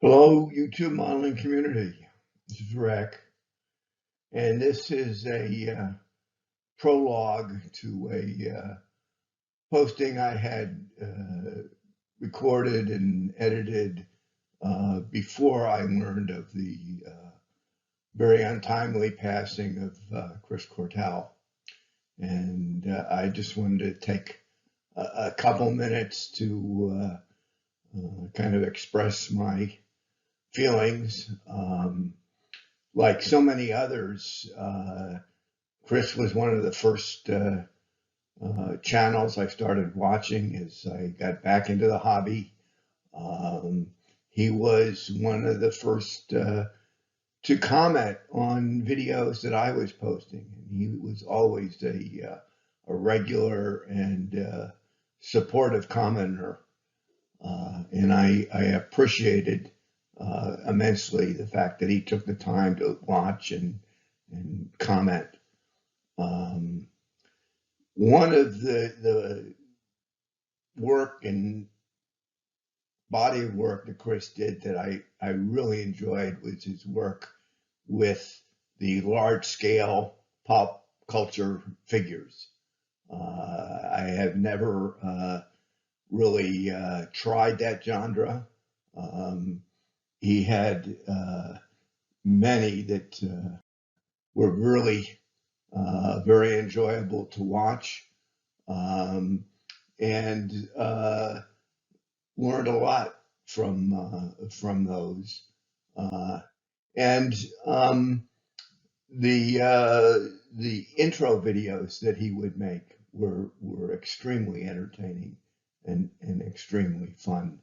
Hello, YouTube modeling community. This is Rick, and this is a prologue to a posting I had recorded and edited before I learned of the very untimely passing of Chris Cortel. And I just wanted to take a couple minutes to kind of express my feelings. Like so many others, Chris was one of the first channels I started watching as I got back into the hobby. He was one of the first to comment on videos that I was posting, and he was always a regular and supportive commenter. And I appreciated immensely the fact that he took the time to watch and comment. One of the work and body of work that Chris did that I really enjoyed was his work with the large scale pop culture figures. I have never really tried that genre. He had many that were really very enjoyable to watch, and learned a lot from those. And the intro videos that he would make were extremely entertaining and extremely fun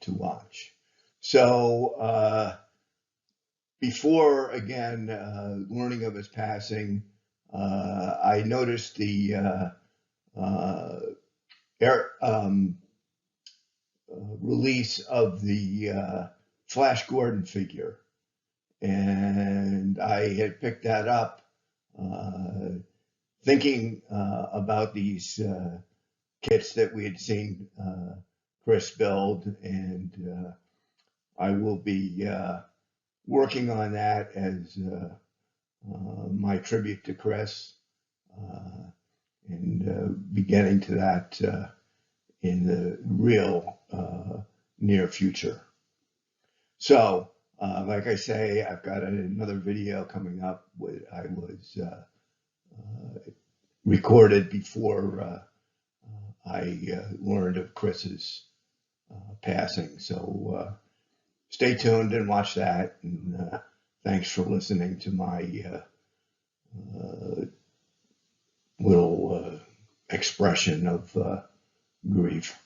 to watch. So before, again, learning of his passing, I noticed the release of the Flash Gordon figure. And I had picked that up thinking about these kits that we had seen Chris build, and I will be working on that as my tribute to Chris, and be getting to that in the real near future. So, like I say, I've got another video coming up. I was recorded before I learned of Chris's passing. So stay tuned and watch that. And thanks for listening to my little expression of grief.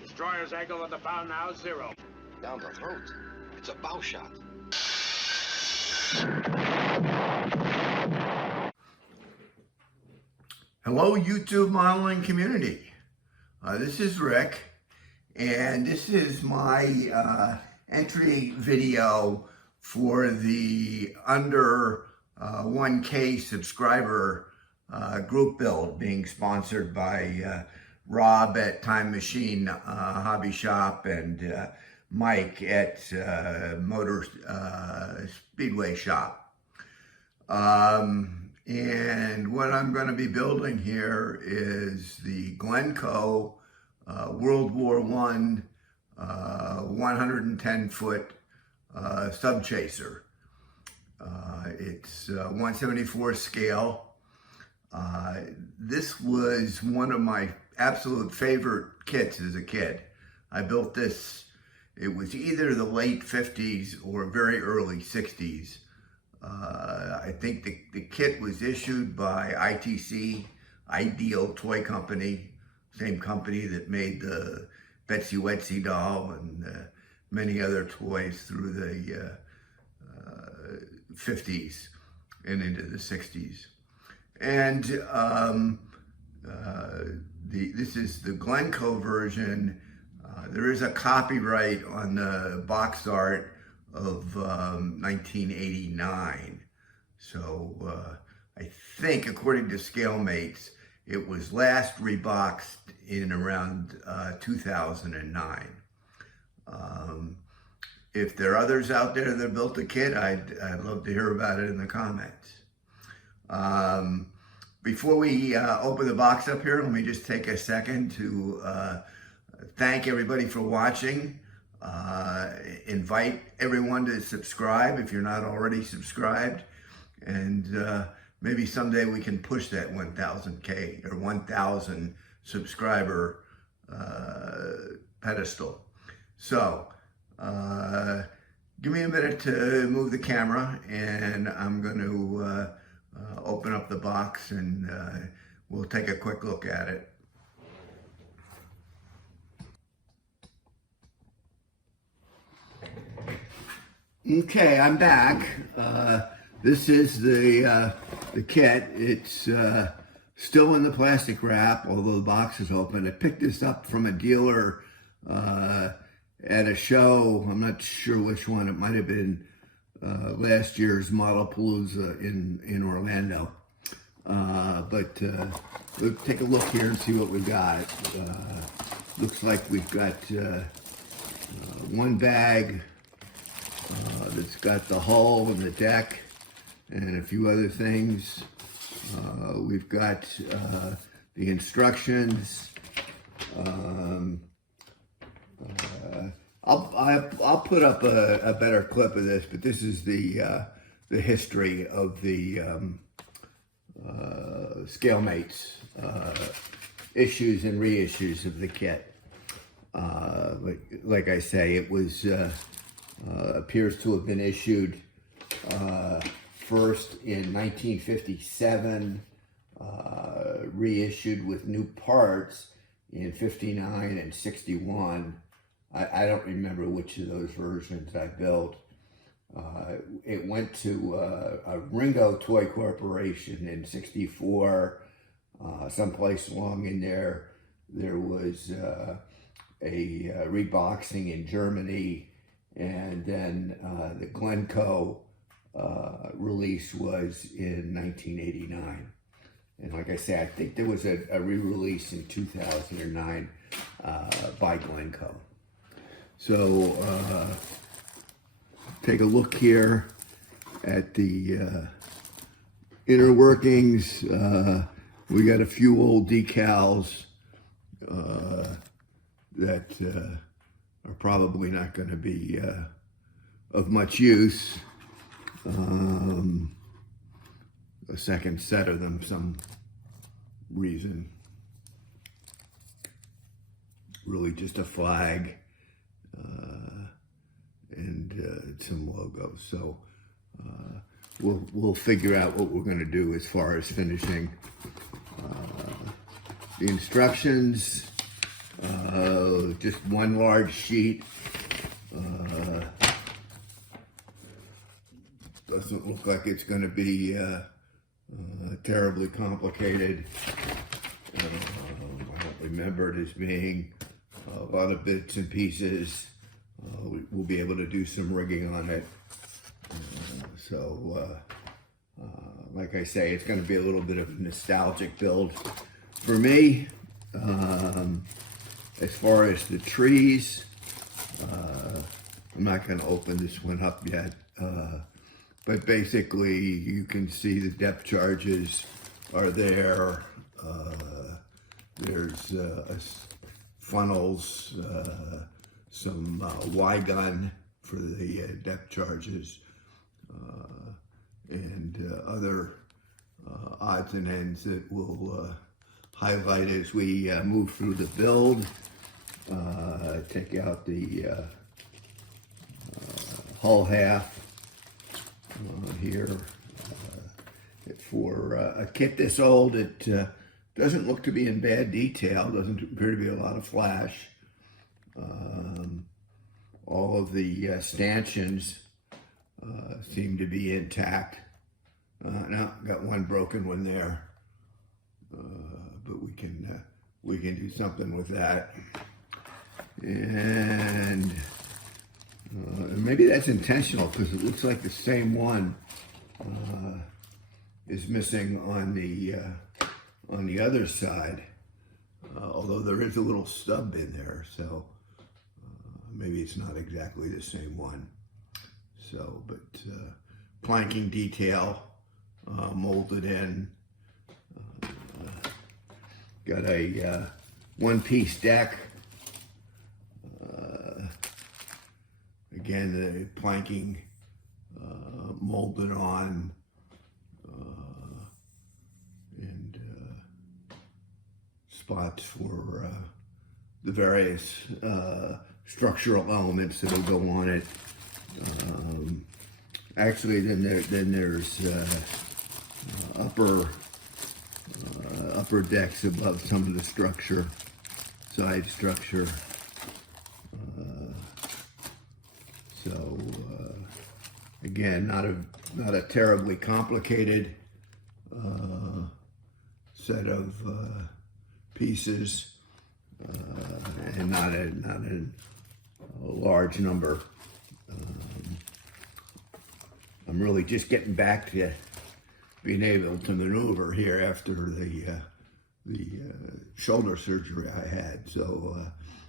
Destroyer's angle of the bow now, 0. Down the throat. It's a bow shot. Hello, YouTube modeling community. This is Rick, and this is my entry video for the under 1K subscriber group build being sponsored by Rob at Time Machine Hobby Shop and Mike at Motor Speedway Shop. And what I'm going to be building here is the Glencoe World War I 110-foot sub chaser. It's 174 scale. This was one of my absolute favorite kits as a kid. I built this, it was either the late 50s or very early 60s. I think the kit was issued by ITC, Ideal Toy Company, same company that made the Betsy Wetsy doll and many other toys through the 50s and into the 60s. And this is the Glencoe version. There is a copyright on the box art of 1989. So I think, according to ScaleMates, it was last reboxed in around 2009. If there are others out there that built the kit, I'd love to hear about it in the comments. Before we open the box up here, let me just take a second to thank everybody for watching. Invite everyone to subscribe if you're not already subscribed. And maybe someday we can push that 1,000K or 1,000 subscriber pedestal. So give me a minute to move the camera, and I'm going to open up the box, and we'll take a quick look at it. Okay, I'm back. This is the kit. It's still in the plastic wrap, although the box is open. I picked this up from a dealer at a show. I'm not sure which one. It might have been last year's Modelpalooza in Orlando. But we'll take a look here and see what we've got. Looks like we've got one bag that's got the hull and the deck and a few other things. We've got the instructions. I'll put up a better clip of this, but this is the history of the ScaleMates issues and reissues of the kit. Like I say, it was appears to have been issued first in 1957, reissued with new parts in 59 and 61. I don't remember which of those versions I built. It went to a Ringo Toy Corporation in 64. Someplace along in there was a reboxing in Germany, and then the Glencoe release was in 1989. And like I say, I think there was a re-release in 2009 by Glencoe. So take a look here at the inner workings. We got a few old decals that are probably not going to be of much use. A second set of them, some reason. Really just a flag and some logos. So we'll figure out what we're going to do as far as finishing. The instructions, just one large sheet. Doesn't look like it's going to be terribly complicated. I don't remember it as being a lot of bits and pieces. We'll be able to do some rigging on it. Like I say, it's going to be a little bit of a nostalgic build for me. As far as the trees, I'm not going to open this one up yet. But basically, you can see the depth charges are there. There's funnels, some Y-gun for the depth charges, and other odds and ends that we'll highlight as we move through the build. Take out the hull half here. For a kit this old, it doesn't look to be in bad detail. Doesn't appear to be a lot of flash. All of the stanchions seem to be intact. Now got one broken one there, but we can do something with that. And maybe that's intentional because it looks like the same one is missing on the other side, although there is a little stub in there, so maybe it's not exactly the same one. So, but planking detail molded in. Got a one-piece deck. Again, the planking molded on, and spots for the various structural elements that will go on it. Actually, then there's upper decks above some of the structure, side structure. So again, not a terribly complicated set of pieces, and not a large number. I'm really just getting back to being able to maneuver here after the shoulder surgery I had, so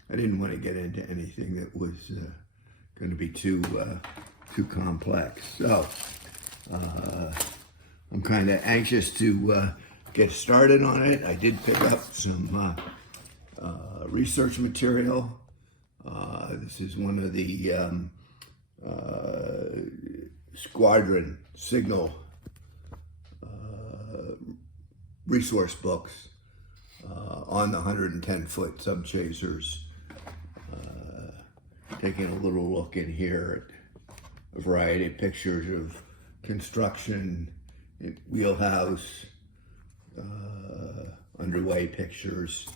I didn't want to get into anything that was going to be too complex. So I'm kind of anxious to get started on it. I did pick up some research material. This is one of the squadron signal resource books on the 110-foot subchasers. Taking a little look in here at a variety of pictures of construction, wheelhouse, underway pictures.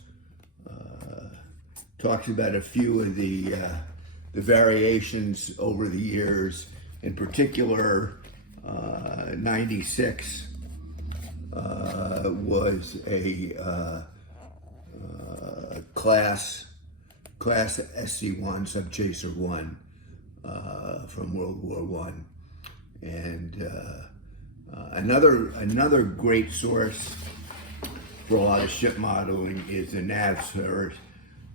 Talks about a few of the variations over the years. In particular, 96 was a class SC-1, Subchaser 1, from World War I. And another great source for a lot of ship modeling is the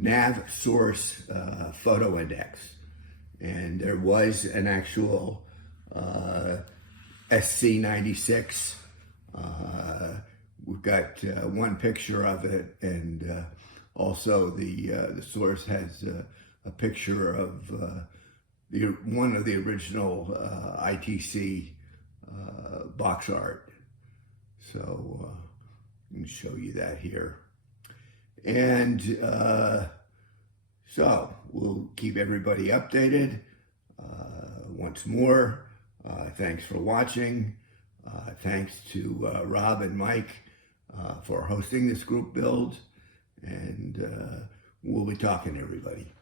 NavSource photo index. And there was an actual SC-96. We've got one picture of it, and also the source has a picture of one of the original ITC box art. So I can show you that here. And so we'll keep everybody updated. Once more, thanks for watching. Thanks to Rob and Mike for hosting this group build. And we'll be talking to everybody.